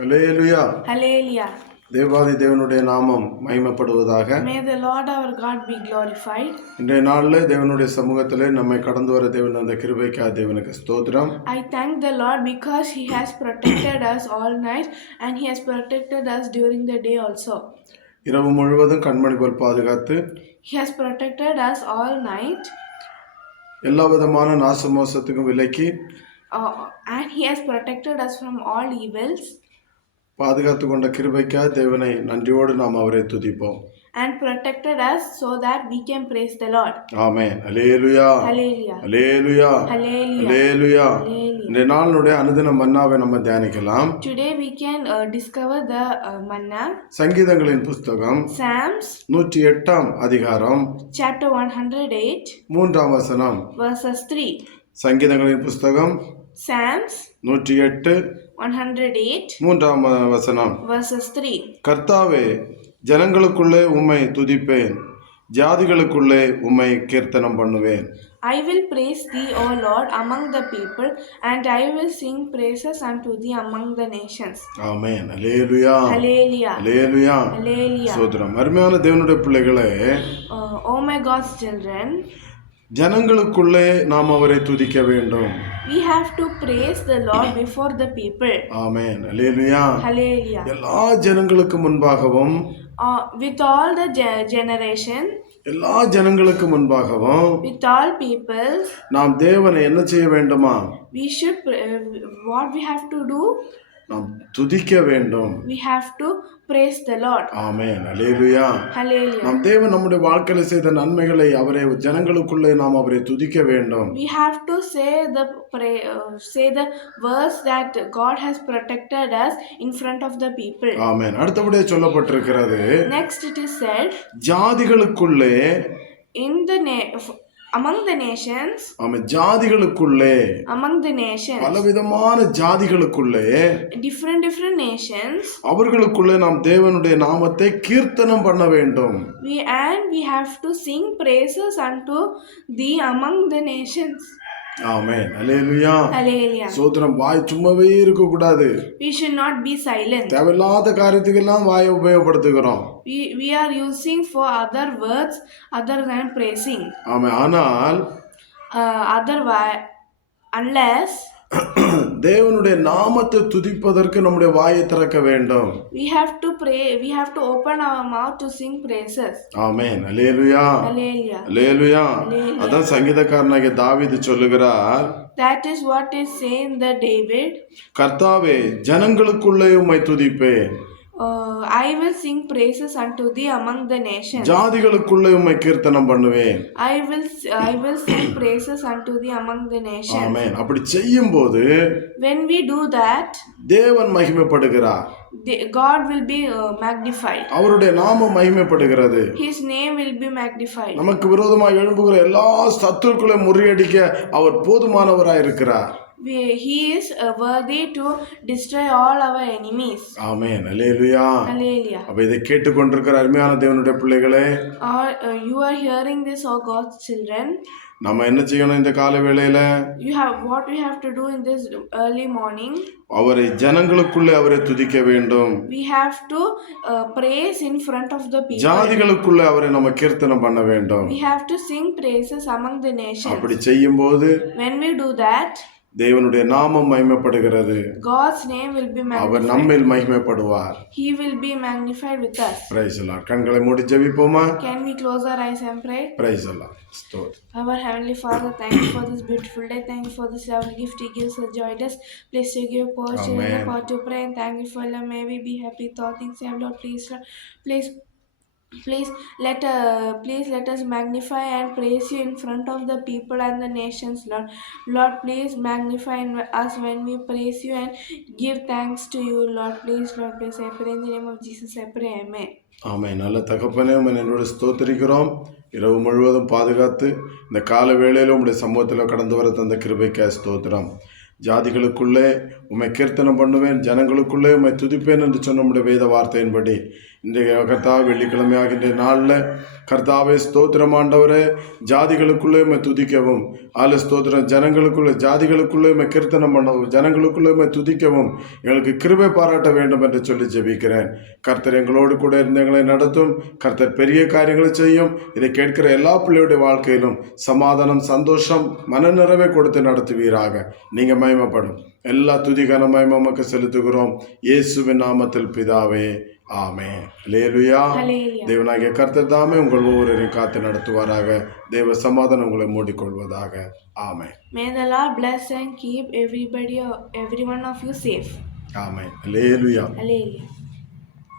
அல்லேலூயா. Hallelujah. தேவாதி தேவனுடைய நாமம் மகிமைப்படுவதாக. May the Lord our God be glorified. இன்றைய நாளில் தேவனுடைய சமூகத்திலே நம்மை கடந்து வர தேவன் அந்த கிருபைக்காக தேவனுக்கு ஸ்தோத்திரம். I thank the Lord because He has protected us all night and He has protected us during the day also. இரவு முழுவதும் கண்மணி போல் பாதுகாத்து He has protected us all night எல்லா விதமான நாசமோசத்துக்கும் விலக்கி and He has protected us from all evils. பாதுகாத்து கொண்ட கிருபைக்காக தேவனை நன்றியோடு நாம் அவரை துதிப்போம். And protected us so that we can praise the Lord. Amen. Hallelujah. Hallelujah. Hallelujah. Hallelujah. Hallelujah. Hallelujah. இந்த நாளுடைய அனுதின மன்னாவை நம்ம தியானிக்கலாம். Today we can discover the manna. சங்கீதங்களின் புஸ்தகம் Psalms 108 அதிகாரம் chapter 108 3 வசனம். verses 3. சங்கீதங்களின் புஸ்தகம் Psalms 108 108 3 வசனம். verses 3. கர்த்தாவே, ஜனங்களுக்குள்ளே உம்மை துதிப்பேன், ஜாதிகளுக்குள்ளே உம்மை கீர்த்தனம் பண்ணுவேன். I will praise thee, O Lord, among the people, and I will sing praises unto thee among the nations. Amen. Hallelujah. Hallelujah. Hallelujah. Hallelujah. சோதரம். அருமையான தேவனுடைய பிள்ளைகளே, Oh my God's children, ஜனங்களுக்குள்ளே நாம் அவரை துதிக்க வேண்டும். we have to praise the Lord before the people. Amen. Hallelujah. Hallelujah. எல்லா ஜனங்களுக்கு முன்பாகவும் With all the generation, எல்லா ஜனங்களுக்கு முன்பாகவும் with all people, நாம் தேவனை என்ன செய்ய வேண்டுமா? we should what we have to do? நாம் துதிக்க வேண்டும். We have to praise the Lord. Amen. Hallelujah. Hallelujah. நாம் தேவன் நம்முடைய வாழ்க்கையில் செய்த நன்மைகளை அவரை ஜனங்களுக்குள்ளே நாம் அவரை துதிக்க வேண்டும். We have to say the verse that God has protected us in front of the people. ஆமென். அடுத்தபடியே சொல்லப்பட்டிருக்கிறது, Next it is said, ஜாதிகளுக்குள்ளே in the among the nations, ஆமென், ஜாதிகளுக்குள்ளே among the nations, பலவிதமான ஜாதிகளுக்குள்ளே different nations, அவர்களுக்குள்ளே நாம் தேவனுடைய நாமத்தை கீர்த்தனம் பண்ண வேண்டும். we have to sing praises unto thee among the nations. Amen. Hallelujah. Hallelujah. சோத்திரம். வாய் சும்மாவே இருக்க கூடாது. We should not be silent. தேவையில்லாத காரியத்துக்கெல்லாம் வாயை உபயோகப்படுத்துகிறோம். We are using for other words other than praising. ஆமென். ஆனால் Otherwise, unless தேவனுடைய நாமத்தை துதிப்பதற்கு நம்முடைய வாயை திறக்க வேண்டும். we have to pray, we have to open our mouth to sing praises. Amen. Hallelujah. Hallelujah. அல்லேலூயா. அதான் சங்கீதக்காரனாகிய தாவீது சொல்லுகிறார், That is what is saying the David, கர்த்தாவே, ஜனங்களுக்குள்ளே உம்மை துதிப்பேன், I will sing praises unto thee among the nations. ஜாதிகளுக்குள்ளே உம்மை கீர்த்தனம் பண்ணுவேன். I will sing praises unto thee among the nations. ஆமென். அப்படி செய்யும்போது When we do that, தேவன் மகிமைப்படுகிறார். God will be magnified. அவருடைய நாமம் மகிமைப்படுகிறது. His name will be magnified. நமக்கு விரோதமாக எழும்புகிற எல்லா சத்துருக்களை முறியடிக்க அவர் போதுமானவராய் இருக்கிறார். He is worthy to destroy all our enemies. Amen. Hallelujah. Hallelujah. அப்ப இதை கேட்டுக்கொண்டிருக்கிற அருமையான தேவனுடைய பிள்ளைகளே, You are hearing this, O God's children. நம்ம என்ன செய்யணும் இந்த கால வேளையில? What we have to do in this early morning? அவரை ஜனங்களுக்குள்ளே அவரை துதிக்க வேண்டும். We have to praise in front of the people. ஜாதிகளுக்குள்ளே அவரை நம்ம கீர்த்தனம் பண்ண வேண்டும். We have to sing praises among the nations. அப்படி செய்யும்போது When we do that, தேவனுடைய நாமம் மகிமைப்படுகிறது. God's name will be அவர் magnified. நம்மில் மகிமைப்படுவார். He will be magnified with us. Praise the Lord. கண்களை மூடி ஜெபிப்போமா? Can we close our eyes and pray? Price the Lord. ஸ்தோத்திரம். Our Heavenly Father, thank you for this beautiful day. Thank you for this lovely gift He gives us, joined us. Please to give poor children the power to pray, and thank you for Lord. May we be happy, thought things have Lord. Please let us magnify and praise you in front of the people and the nations, Lord. Lord, please magnify us when we praise you and give thanks to you, Lord. Please, I pray in the name of Jesus, I pray, amen. ஆமென். நல்ல தகப்பனே, என்னோட ஸ்தோத்திரிக்கிறோம். இரவு முழுவதும் பாதுகாத்து இந்த கால வேளையில் உம்முடைய சமூகத்தில் கடந்து வர தந்த கிருபைக்காய் ஸ்தோத்திரம். ஜாதிகளுக்குள்ளே உம்மை கீர்த்தனம் பண்ணுவேன், ஜனங்களுக்குள்ளே உம்மை துதிப்பேன் என்று சொன்ன உம்முடைய வேத வார்த்தையின்படி இன்றைய கர்த்தாவே வெள்ளிக்கிழமையாகின்ற நாளில் கர்த்தாவே ஸ்தோத்திரம் ஆண்டவரே, ஜாதிகளுக்குள்ளே துதிக்கவும் ஸ்தோத்திரம், ஜாதிகளுக்குள்ளே கீர்த்தனம் பண்ணவும், ஜனங்களுக்குள்ளே துதிக்கவும் எங்களுக்கு கிருபை பாராட்ட வேண்டும் என்று சொல்லி ஜெபிக்கிறேன். கர்த்தர் எங்களோடு கூட இருந்து எங்களை நடத்தும். கர்த்தர் பெரிய காரியங்களை செய்யும். இதை கேட்கிற எல்லா பிள்ளையுடைய வாழ்க்கையிலும் சமாதானம், சந்தோஷம், மனநிறைவை கொடுத்து நடத்துவீராக. நீங்க மகிமைப்படும். எல்லா துதிகான மகிமை உமக்கு செலுத்துகிறோம் இயேசுவின் நாமத்தில் பிதாவே, ஆமென். அல்லேலூயா. Hallelujah. தேவனாகிய கர்த்தர் தாமே உங்கள் ஒவ்வொருவரையும் காத்து நடத்துவாராக. தேவ சமாதானம் உங்களை மூடிக்கொள்வதாக. ஆமென். May the Lord bless and keep every one of you safe. Amen. Hallelujah. Hallelujah.